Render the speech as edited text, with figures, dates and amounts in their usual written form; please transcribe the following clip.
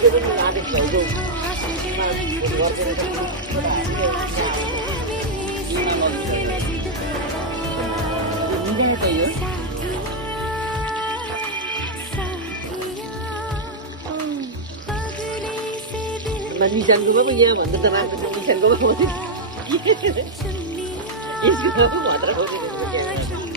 Madisan ko ba punya mandaran madisan ko ba mo? Yes, ko ba mo trabaho din.